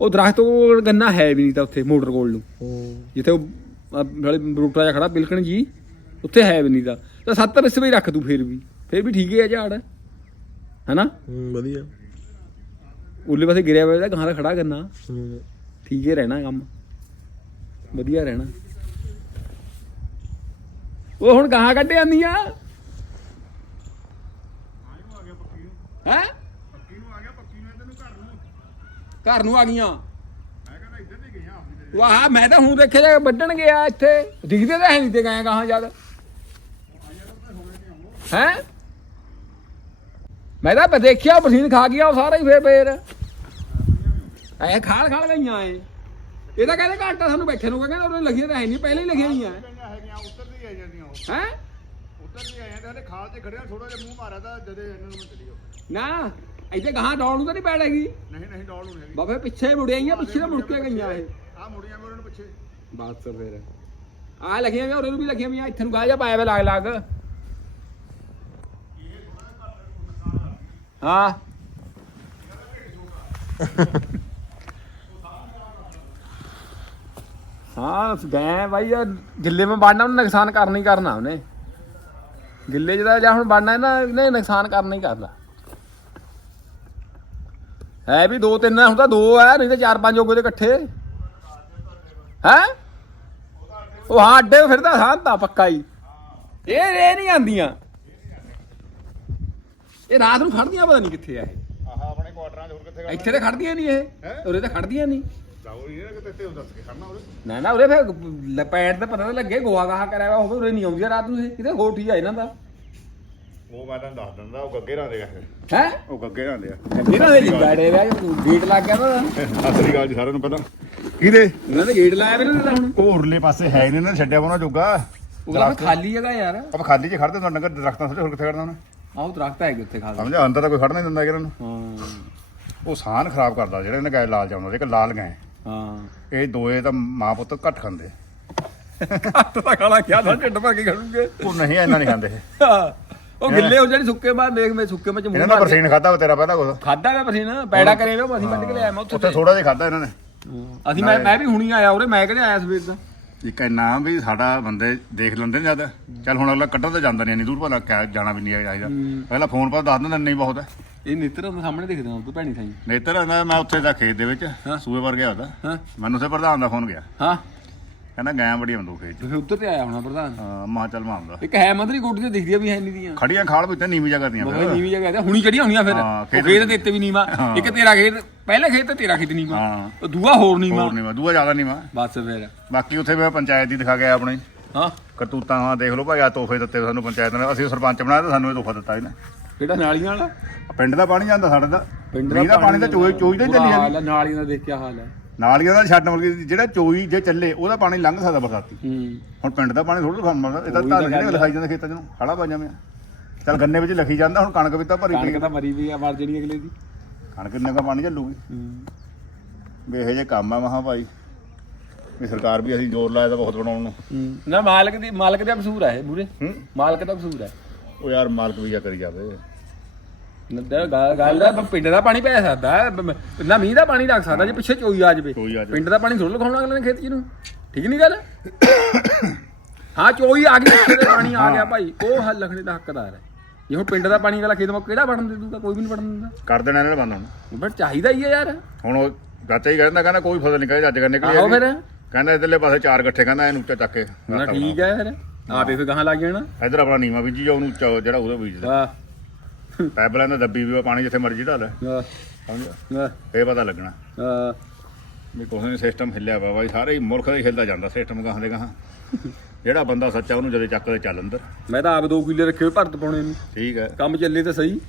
ਉਹ ਦਰਖਤ ਕੋਲ ਗੰਨਾ ਹੈ ਵੀ ਨਹੀਂ ਤਾਂ ਉੱਥੇ ਮੋਟਰ ਕੋਲ ਨੂੰ। ਜਿੱਥੇ ਉਹ ਨਾਲੇ ਬਰੂਟਾ ਜਿਹਾ ਖੜਾ ਬਿਲਕਣ ਜੀ। ਉੱਥੇ ਹੈ ਵੀ ਨਹੀਂ ਤਾਂ। ਤਾਂ ਸੱਤ ਵਿਸਵੇ ਹੀ ਰੱਖ ਤੂੰ ਫੇਰ ਵੀ। ਫੇਰ ਵੀ ਠੀਕ ਹੀ ਝਾੜ। ਹੈਨਾ? ਵਧੀਆ। ਉਰਲੇ ਪਾਸੇ ਗਿਰਿਆ ਹੋਇਆ ਗਾਂ ਦਾ ਖੜਾ ਗੰਨਾ। ਹੂੰ। ਠੀਕ ਹੀ ਰਹਿਣਾ ਕੰਮ। ਵਧੀਆ ਰਹਿਣਾ। ਉਹ ਹੁਣ ਗਾਹਾਂ ਕੱਢ ਆਂਦੀਆਂ ਹੈ? ਘਰ ਨੂੰ ਆ ਗਈਆਂ। ਵਾਹ ਮੈਂ ਤਾਂ ਹੁਣ ਦੇਖਿਆ ਜਾ ਵੱਢਣ ਗਿਆ ਇੱਥੇ। ਦਿਖਦੇ ਤਾਂ ਹੈ ਨਹੀਂ ਤੇ ਗਏ ਗਾਹਾਂ ਜਦ। ਹੈ? ਮੈਂ ਤਾਂ ਦੇਖਿਆ ਬਰਸੀਨ ਖਾ ਗਿਆ ਉਹ ਸਾਰਾ ਹੀ ਫੇਰ ਫੇਰ। ਐ ਖਾਲ ਖਾਲ ਗਈਆਂ ਏ ਇਹ ਤਾਂ ਕਹਿੰਦੇ ਘੰਟਾ ਸਾਨੂੰ ਬੈਠੇ ਨੂੰ ਕਹਿੰਦੇ, ਉਹਨੇ ਲਿਖੀਆਂ ਤਾਂ ਹੈ ਨਹੀਂ ਪਹਿਲਾਂ ਹੀ ਲਿਖੀਆਂ ਹੋਈਆਂ ਹੈਗੀਆਂ ਉੱਤਰ ਦੀ ਆ ਜਾਂਦੀਆਂ ਉਹ। ਹੈ? ਉੱਤਰ ਦੀ ਆ ਜਾਂਦੇ ਹਲੇ ਖਾਲ ਤੇ ਖੜਿਆ ਥੋੜਾ ਜਿਹਾ ਮੂੰਹ ਮਾਰਿਆ ਤਾਂ ਜਦੇ ਇਹਨਾਂ ਨੂੰ ਚਲੀ ਗਿਆ ਨਾ ਇੱਥੇ ਗਾਹਾਂ ਡੌਲ ਨੂੰ ਤਾਂ ਨਹੀਂ ਪੈੜੇਗੀ ਨਹੀਂ ਨਹੀਂ ਡੌਲ ਨੂੰ ਹੈਗੀ। ਬਾਬੇ ਪਿੱਛੇ ਮੁੜਿਆ ਆਈਆਂ ਪਿੱਛੇ ਤਾਂ ਮੁੜ ਕੇ ਗਈਆਂ ਇਹ। ਆ ਮੁੜੀਆਂ ਮੈਂ ਉਹਨਾਂ ਨੂੰ ਪਿੱਛੇ। ਬਸ ਫਿਰ। ਆ ਲਿਖੀਆਂ ਵੀ ਉਹਦੇ ਨੂੰ ਵੀ ਲਿਖੀਆਂ ਵੀ ਇੱਥੇ ਨੂੰ ਗਾਹ ਜਾ ਪਾਇਆ ਵੇ ਲਾਗ ਲਾਗ। ਹਾਂ। ਹਾਂ ਗਏ ਭਾਈ ਯਾਰ ਗਿੱਲੇ में ਬਾੜਨਾ ਉਹਨੇ ਨੁਕਸਾਨ ਕਰਨਾ ਹੀ ਕਰਨਾ ਉਹਨੇ। ਗਿੱਲੇ ਜਿਹਦਾ ਜਾਂ ਹੁਣ ਬਾੜਨਾ ਹੈ ਨਾ ਇਹਨੇ ਨੁਕਸਾਨ ਕਰਨਾ ਹੀ ਕਰਦਾ ਹੈ ਵੀ ਦੋ ਤਿੰਨ ਹੁਣ ਤਾਂ ਦੋ ਹੈ ਨਹੀਂ ਤਾਂ ਚਾਰ ਪੰਜ ਹੋ ਗਏ ਤੇ ਇਕੱਠੇ। ਹੈ? ਉਹ ਹਾਂ ਅੱਡੇ ਫਿਰਦਾ ਸਾਂਤਾ ਪੱਕਾ ਹੀ। ਇਹ ਇਹ ਨਹੀਂ ਆਂਦੀਆਂ ਇਹ ਰਾਤ ਨੂੰ ਖੜਦੀਆਂ ਪਤਾ ਨਹੀਂ ਕਿੱਥੇ ਆ ਇਹ। ਆਹ ਆਪਣੇ ਕੁਆਟਰਾਂ 'ਚ ਹੋਰ ਕਿੱਥੇ ਇੱਥੇ ਤਾਂ ਖੜਦੀਆਂ ਨਹੀਂ ਇਹ। ਹੈਂ? ਉਰੇ ਤਾਂ ਖੜਦੀਆਂ ਨਹੀਂ। ਜਾਓ ਇਹ ਕਿਤੇ ਤੇ ਦੱਸ ਕੇ ਖੜਨਾ ਉਹਦੇ ਨਾ ਨਾ ਉਰੇ ਫਿਰ ਲਪੈਟ ਤਾਂ ਪਤਾ ਤਾਂ ਲੱਗੇ ਗੋਆ ਗਾਹ ਕਰਿਆ ਵਾ ਹੋਵੇ ਉਰੇ ਨਹੀਂ ਆਉਂਦੀਆਂ ਰਾਤ ਨੂੰ ਇਹ ਕਿਤੇ ਹੋਰ ਠੀਕ ਆ ਇਹਨਾਂ ਦਾ। ਉਹ ਮੈਂ ਤੁਹਾਨੂੰ ਦੱਸ ਦਿੰਦਾ ਉਹ ਗੱਗੇ ਨਾਲ ਦੇ ਆ। ਹੈ? ਉਹ ਗੱਗੇ ਨਾਲ ਦੇ ਆ ਇਹਨਾਂ ਦੇ ਜਿੰਦਾੜੇ ਵਾ ਗੇਟ ਲੱਗ ਗਿਆ ਨਾ। ਅਸਲੀ ਗੱਲ ਜੀ ਸਾਰਿਆਂ ਨੂੰ ਪਤਾ ਕਿਹਦੇ? ਇਹਨਾਂ ਦੇ ਗੇਟ ਲਾਇਆ ਵੀ ਨਾ ਤਾਂ ਹੁਣ। ਉਹ ਉਰਲੇ ਪਾਸੇ ਹੈ ਨਹੀਂ ਨਾ ਛੱਡਿਆ ਉਹਨਾਂ ਜੋਗਾ। ਉਹਦਾ ਫਿਰ ਖਾਲੀ ਜਗ੍ਹਾ ਯਾਰ। ਆਪਾਂ ਖਾਲੀ 'ਚ ਖੜਦੇ ਤੁਹਾਨੂੰ ਨਗਰ ਦਰਖਤਾਂ ਥੱਲੇ ਹੋਰ ਕਿੱਥੇ ਖੜਨਾ ਉਹਨੇ? ਆਹ ਦਰਖਤ ਹੈਗੇ ਉੱਥੇ ਖਾਲੀ। ਸਮਝਿਆ? ਅੰਦਰ ਤਾਂ ਕੋਈ ਖੜਨਾ ਨਹੀਂ ਦਿੰਦਾ ਇਹਨਾਂ ਨੂੰ। ਹਾਂ। ਉਹ ਸਾਨ ਖਰਾਬ ਕਰਦਾ ਜਿਹੜੇ ਇਹਨੇ ਗਾਇ ਲਾਲ ਜਾਉਂਦੇ ਇੱਕ ਲਾਲ ਗਾਇ ਹਾਂ। ਇਹ ਦੋਏ ਤਾਂ ਮਾਂ ਪੁੱਤ ਘੱਟ ਖਾਂਦੇ। ਘੱਟ ਤਾਂ ਖਾਣਾ ਕਿਆ ਤਾਂ ਢਿੱਡ ਭਰ ਕੇ ਖੜੂਗੇ ਉਹ ਨਹੀਂ ਇੰਨਾ ਨਹੀਂ ਖਾਂਦੇ। ਉਹ ਗਿੱਲੇ ਹੋ ਜਾਣੀ ਸੁੱਕੇ ਬਾਅਦ ਦੇਖ ਮੈਂ ਸੁੱਕੇ ਵਿੱਚ ਇਹਨਾਂ ਮੂੰਹ ਦਾ ਮਾਰ ਪਰਸੀਨ ਖਾਦਾ ਵਾ ਤੇਰਾ ਪਹਿਲਾਂ ਕੁਛ? ਖਾਦਾ ਮੈਂ ਪਸੀਨਾ ਪੈੜਾ ਕਰੇ ਵੇ ਅਸੀਂ ਕੱਢ ਕੇ ਲਿਆਇਆ ਮੈਂ ਉੱਥੇ ਉੱਥੇ ਥੋੜਾ ਜਿਹਾ ਖਾਦਾ ਇਹਨਾਂ ਨੇ। ਅਸੀਂ ਮੈਂ ਮੈਂ ਵੀ ਹੁਣੀ ਆਇਆ ਉਰੇ ਮੈਂ ਕਿਹੜੇ ਆਇਆ ਸਵੇਰ ਦਾ? ਇੱਕ ਇੰਨਾ ਵੀ ਸਾਡਾ ਬੰਦੇ ਦੇਖ ਲੈਂਦੇ ਨੇ ਜਦ। ਚੱਲ ਹੁਣ ਅਗਲਾ ਕੱਢਣ ਤਾਂ ਜਾਂਦਾ ਨਹੀਂ ਦੂਰ ਭਲਾ ਜਾਣਾ ਵੀ ਨਹੀਂ ਚਾਹੀਦਾ ਪਹਿਲਾਂ ਫੋਨ ਪਰ ਦੱਸ ਦਿੰਦਾ ਨਹੀਂ ਬਹੁਤ ਹੈ। ਇਹ ਨਿੱਤਰ ਦੇ ਸਾਹਮਣੇ ਦਿਖਦੇ ਹਾਂ ਤੂੰ ਭੈਣੀ ਸਾਈ। ਨੇਤਰ ਆਂਦਾ ਮੈਂ ਉੱਥੇ ਦਾ ਖੇਤ ਦੇ ਵਿੱਚ ਸੂਏ ਵਰ ਗਿਆ ਉਹਦਾ। ਹਾਂ। ਮੈਨੂੰ ਉੱਥੇ ਪ੍ਰਧਾਨ ਦਾ ਫੋਨ ਗਿਆ। ਹਾਂ। ਕਹਿੰਦਾ ਗਾਂ ਬੜੀ ਬੰਦੂਕ ਖੇਤ ਤੁਸੀਂ ਉੱਧਰ ਤੇ ਆਇਆ ਹੋਣਾ ਪ੍ਰਧਾਨ? ਹਾਂ ਮਾ ਚੱਲ ਮੈਂ ਆਉਂਦਾ। ਇੱਕ ਹੈ ਮੰਦਰੀ ਕੋਟ ਤੇ ਦਿਖਦੀਆਂ ਵੀ ਹੈ ਨਹੀਂ ਦੀਆਂ। ਖੜੀਆਂ ਖਾਲ ਵਿੱਚ ਨੀਵੀਂ ਜਗ੍ਹਾ ਦੀਆਂ ਬਹੁਤ ਨੀਵੀਂ ਜਗ੍ਹਾ ਤੇ ਹੁਣੀ ਕਿਹੜੀਆਂ ਹੋਣੀਆਂ ਫਿਰ। ਉਹ ਖੇਤ ਦੇ ਉੱਤੇ ਵੀ ਨੀਵਾ। ਇੱਕ ਤੇਰਾ ਖੇਤ ਪਹਿਲੇ ਖੇਤ ਤੇ ਤੇਰਾ ਖੇਤ ਨੀਵਾ। ਹਾਂ। ਦੂਆ ਹੋਰ ਨੀਵਾ। ਹੋਰ ਮੈਂ ਦੂਆ ਜ਼ਿਆਦਾ ਮੈਂ ਬਸ ਫਿਰ। ਬਾਕੀ ਉੱਥੇ ਮੈਂ ਪੰਚਾਇਤ ਦੀ ਦਿਖਾ ਕੇ ਆਇਆ ਆਪਣੀ। ਹਾਂ। ਕਰਤੂਤਾਂ ਹਾਂ ਦੇਖ ਲਓ ਭਾਈ ਆ ਤੋਹਫੇ ਦਿੱਤੇ ਸਾਨੂੰ ਪੰਚਾਇਤ ਨੇ। ਅਸੀਂ ਸਰਪੰਚ ਬਣਾਇਆ ਤਾਂ ਸਾਨੂੰ ਇਹ ਤੋਹਫਾ ਦਿੱਤਾ ਇਹਨੇ। ਕਿਹੜਾ ਨਾਲੀਆਂ ਵਾਲਾ? ਪਿੰਡ ਦਾ ਪਾਣੀ ਜਾਂਦਾ ਸਾਡੇ ਦਾ ਪਿੰਡ ਦਾ ਪਾਣੀ ਤਾਂ ਚੋਈ ਚੋਈ ਦਾ ਹੀ ਚੱਲੀ ਜਾਂਦੀ ਆ, ਨਾਲੀਆਂ ਦਾ ਦੇਖ ਕੇ ਹਾਲ ਹੈ ਨਾਲੀਆਂ ਦਾ ਛੱਡ ਕਿ ਜਿਹੜਾ ਚੋਈ ਜੇ ਚੱਲੇ ਉਹਦਾ ਪਾਣੀ ਲੰਘ ਸਕਦਾ ਬਰਸਾਤੀ। ਹੂੰ। ਹੁਣ ਪਿੰਡ ਦਾ ਪਾਣੀ ਥੋੜਾ ਖਾਣ ਮਰਦਾ ਇਹ ਤਾਂ ਜਿਹੜੇ ਗੱਲ ਲਿਖਾਈ ਜਾਂਦੇ ਖੇਤਾਂ 'ਚ ਨੂੰ ਪਾ ਜਾਵੇਂ ਚੱਲ ਗੰਨੇ ਵਿੱਚ ਲਿਖੀ ਜਾਂਦਾ ਹੁਣ ਕਣਕ ਵੀ ਤਾਂ ਭਰੀ ਪਈ ਕਣਕ ਤਾਂ ਮਰੀ ਵੀ ਆ ਮਰ ਜਣੀ ਅਗਲੇ ਦੀ। ਕਣਕ ਕਿੰਨੇ ਦਾ ਪਾਣੀ ਚੱਲੂਗੀ? ਹੂੰ। ਵੀ ਇਹੋ ਜਿਹੇ ਕੰਮ ਆ ਮਹਾ ਭਾਈ। ਵੀ ਸਰਕਾਰ ਵੀ ਅਸੀਂ ਜ਼ੋਰ ਲਾਇਆ ਤਾਂ ਬਹੁਤ ਬਣਾਉਣ ਨੂੰ। ਨਾ ਮਾਲਕ ਦੀ ਮਾਲਕ ਦਾ ਕਸੂਰ ਹੈ ਇਹ ਮੂਰੇ ਹੂੰ। ਮਾਲਕ ਦਾ ਕਸੂਰ ਹੈ ਉਹ ਯਾਰ ਮਾਲਕ ਵੀ ਜਾ ਕਰੀ ਜਾਵੇ। ਗੱਲ ਦਾ ਪਿੰਡ ਦਾ ਪਾਣੀ ਪੈ ਸਕਦਾ। ਬ- ਨਾ ਮੀਂਹ ਦਾ ਪਾਣੀ ਰੱਖ ਸਕਦਾ ਜੇ ਪਿੱਛੇ ਚੋਈ ਆ ਜਾਵੇ। ਚੋਈ ਆ ਜਾਵੇ। ਪਿੰਡ ਦਾ ਪਾਣੀ ਥੋੜਾ ਲਗਾਉਣਾ ਅਗਲੇ ਨੇ ਖੇਤ ਚ ਨੂੰ। ਠੀਕ ਨਹੀਂ ਗੱਲ? ਹਾਂ ਚੋਈ ਆ ਗਈ ਪਿੱਛੇ ਦੇ ਪਾਣੀ ਆ ਗਿਆ ਭਾਈ। ਉਹ ਹੱਲ ਲਖਣੇ ਦਾ ਹੱਕਦਾਰ ਹੈ। ਜੇ ਹੁਣ ਪਿੰਡ ਦਾ ਪਾਣੀ ਵਾਲਾ ਖੇਤ ਮਾ ਕਿਹੜਾ ਵੜਨ ਦੇ ਦੂਗਾ? ਕੋਈ ਵੀ ਨਹੀਂ ਵੜਨ ਦਿੰਦਾ। ਕਰ ਦੇਣਾ ਇਹਨਾਂ ਨੇ ਬੰਦ ਹੁਣ ਬਟ ਚਾਹੀਦਾ ਹੀ ਹੈ ਯਾਰ। ਹੁਣ ਉਹ ਗਾਚਾ ਹੀ ਕਹਿੰਦਾ ਕਹਿੰਦਾ ਕੋਈ ਫਸਲ ਨਹੀਂ ਕਹੇ ਜੱਜ ਕਰਨੇ ਆਹੋ ਫਿਰ। ਕਹਿੰਦਾ ਇਧਰਲੇ ਪਾਸੇ ਚਾਰ ਗੱਠੇ ਕਹਿੰਦਾ ਇਹਨੂੰ ਉੱਚਾ ਚੱਕ ਕੇ ਨਾ ਠੀਕ ਹੈ ਫਿਰ। ਆਪੇ ਫਿਰ ਗਾਹਾਂ ਲੱਗ ਜਾਣਾ। ਇਧਰ ਆਪਣਾ ਨੀਵਾ ਬੀਜੀ ਜਾ ਉਹਨੂੰ ਉੱਚਾ ਜਿਹੜਾ ਉਹਦਾ ਬੀਜਦਾ ਵਾਹ। ਪੈਬਲਾਂ ਦਾ ਦੱਬੀ ਵੀ ਪਾਣੀ ਜਿੱਥੇ ਮਰਜ਼ੀ ਢਾਲ। ਵਾਹ। ਸਮਝਿਆ? ਵਾਹ। ਫੇਰ ਪਤਾ ਲੱਗਣਾ। ਵਾਹ। ਵੀ ਕੁਛ ਨਹੀਂ ਸਿਸਟਮ ਹਿੱਲਿਆ ਵਾ ਬਾਈ ਸਾਰੇ ਹੀ ਮੁਲਕ ਦਾ ਹੀ ਹਿੱਲਦਾ ਜਾਂਦਾ ਸਿਸਟਮ ਗਾਹਾਂ ਦੇ ਗਾਹਾਂ। ਜਿਹੜਾ ਬੰਦਾ ਸੱਚਾ ਉਹਨੂੰ ਜਦੇ ਚੱਕਦੇ ਚੱਲ ਅੰਦਰ। ਮੈਂ ਤਾਂ ਆਪ 2 ਕਿੱਲੇ ਰੱਖੇ ਹੋਏ ਭਰਤ ਪਾਉਣੇ ਨੂੰ। ਠੀਕ ਹੈ। ਕੰਮ ਚੱਲੇ ਤਾਂ ਸਹੀ।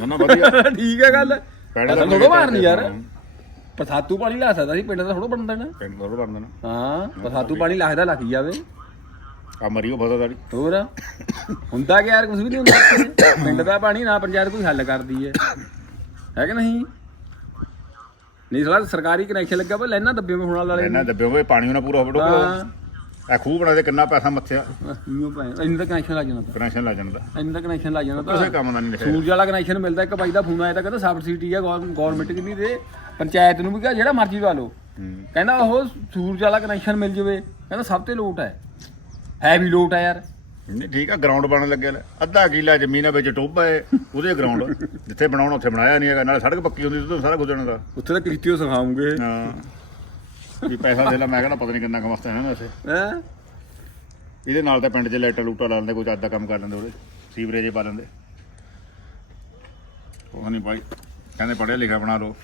ਨਾ ਨਾ ਵਧੀਆ। ਠੀਕ ਹੈ ਗੱਲ। ਪੈਣੇ ਦਾ ਅਸਲ ਥੋੜੋ ਮਾਰਨੀ ਯਾਰ। ਪਸਾਤੂ ਪਾਣੀ ਲਾ ਸਕਦਾ ਸੀ ਪਿੰਡ ਦਾ ਥੋੜੋ ਬਣਦਾ ਨਾ। ਪਿੰਡ ਥੋੜਾ ਬਣਦਾ ਨਾ। ਹਾਂ ਪਸਾਤੂ ਪਾਣੀ ਲੱਗਦਾ ਲੱਗ ਜਾਵੇ। ਆ ਮਰੀਓ ਫਸਾ ਦਾੜੀ ਹੋਰ? ਹੁੰਦਾ ਕਿ ਯਾਰ ਕੁਝ ਵੀ ਨਹੀਂ ਹੁੰਦਾ ਇੱਥੇ। ਪਿੰਡ ਦਾ ਪਾਣੀ ਨਾ ਪੰਚਾਇਤ ਕੋਈ ਹੱਲ ਕਰਦੀ ਹੈ ਹੈ ਕਿ ਨਹੀਂ? ਨਹੀਂ ਸਾਲਾ ਸਰਕਾਰੀ ਕਨੈਕਸ਼ਨ ਲੱਗਾ ਪਰ ਲੈਣਾ ਦੱਬੇ ਹੋਣ ਵਾਲੇ ਇਹਨਾਂ ਦੱਬੇ ਹੋਏ ਪਾਣੀ ਉਹਨਾਂ ਪੂਰਾ ਹੋਵੇ ਹਾਂ। ਇਹ ਖੂਹ ਬਣਾ ਦੇ ਕਿੰਨਾ ਪੈਸਾ ਮੱਥਿਆ ਇਹਨੂੰ ਭਾਵੇਂ ਇੰਨਾ ਤਾਂ ਕਨੈਕਸ਼ਨ ਲੱਗ ਜਾਣਾ ਤਾਂ ਕਨੈਕਸ਼ਨ ਲੱਗ ਜਾਂਦਾ। ਇੰਨਾ ਤਾਂ ਕਨੈਕਸ਼ਨ ਲੱਗ ਜਾਣਾ ਤਾਂ ਕਿਸੇ ਕੰਮ ਦਾ ਨਹੀਂ ਲਿਖਿਆ। ਸੂਰਜ ਵਾਲਾ ਕਨੈਕਸ਼ਨ ਮਿਲਦਾ ਇੱਕ ਬਾਈ ਦਾ ਫੋਨ ਆਇਆ ਤਾਂ ਕਹਿੰਦਾ ਸਬਸਿਡੀ ਹੈ ਗਵਰਨਮੈਂਟ ਕਿੰਨੀ ਦੇ ਪੰਚਾਇਤ ਨੂੰ ਵੀ ਕਿਹਾ ਜਿਹੜਾ ਮਰਜ਼ੀ ਲਾ ਲਓ। ਹੂੰ। ਕਹਿੰਦਾ ਉਹ ਸੂਰਜ ਵਾਲਾ ਕਨੈਕਸ਼ਨ ਮਿਲ ਜਵੇ। ਕਹਿੰਦਾ ਸਭ ਤੇ ਲੋਟ ਹੈ ਹੈ ਵੀ ਲੋਟ ਹੈ ਯਾਰ। ਨਹੀਂ ਠੀਕ ਆ ਗਰਾਊਂਡ ਬਣਨ ਲੱਗਿਆ ਲੈ। ਅੱਧਾ ਕਿੱਲਾ ਜ਼ਮੀਨ ਆ ਵਿੱਚ ਟੋਬਾ ਹੈ ਉਹਦੇ ਗਰਾਊਂਡ ਜਿੱਥੇ ਬਣਾਉਣਾ ਉੱਥੇ ਬਣਾਇਆ ਨਹੀਂ ਹੈਗਾ ਨਾਲੇ ਸੜਕ ਪੱਕੀ ਹੁੰਦੀ ਤੇ ਸਾਰਾ ਗੁਜ਼ਰਨ ਦਾ। ਉੱਥੇ ਤਾਂ ਕਿਸ਼ਤੀਓ ਸਿਖਾਉਂਗੇ। ਹਾਂ। ਵੀ ਪੈਸਾ ਦੇ ਲਾ ਮੈਂ ਕਹਿੰਦਾ ਪਤਾ ਨਹੀਂ ਕਿੰਨਾ ਕਮਸਤਾ ਹੈ ਨਾ ਵੈਸੇ। ਹੈ? ਇਹਦੇ ਨਾਲ ਤਾਂ ਪਿੰਡ 'ਚ ਲਾਈਟਾਂ ਲੂਟਾਂ ਲਾ ਲੈਂਦੇ ਕੋਈ ਚੱਜ ਦਾ ਕੰਮ ਕਰ ਲੈਂਦੇ ਉਹਦੇ ਸੀਵਰੇਜ ਪਾ ਲੈਂਦੇ। ਉਹ ਨਹੀਂ ਭਾਈ ਕਹਿੰਦੇ ਪੜ੍ਹਿਆ ਲਿਖਿਆ ਬਣਾ ਲਓ।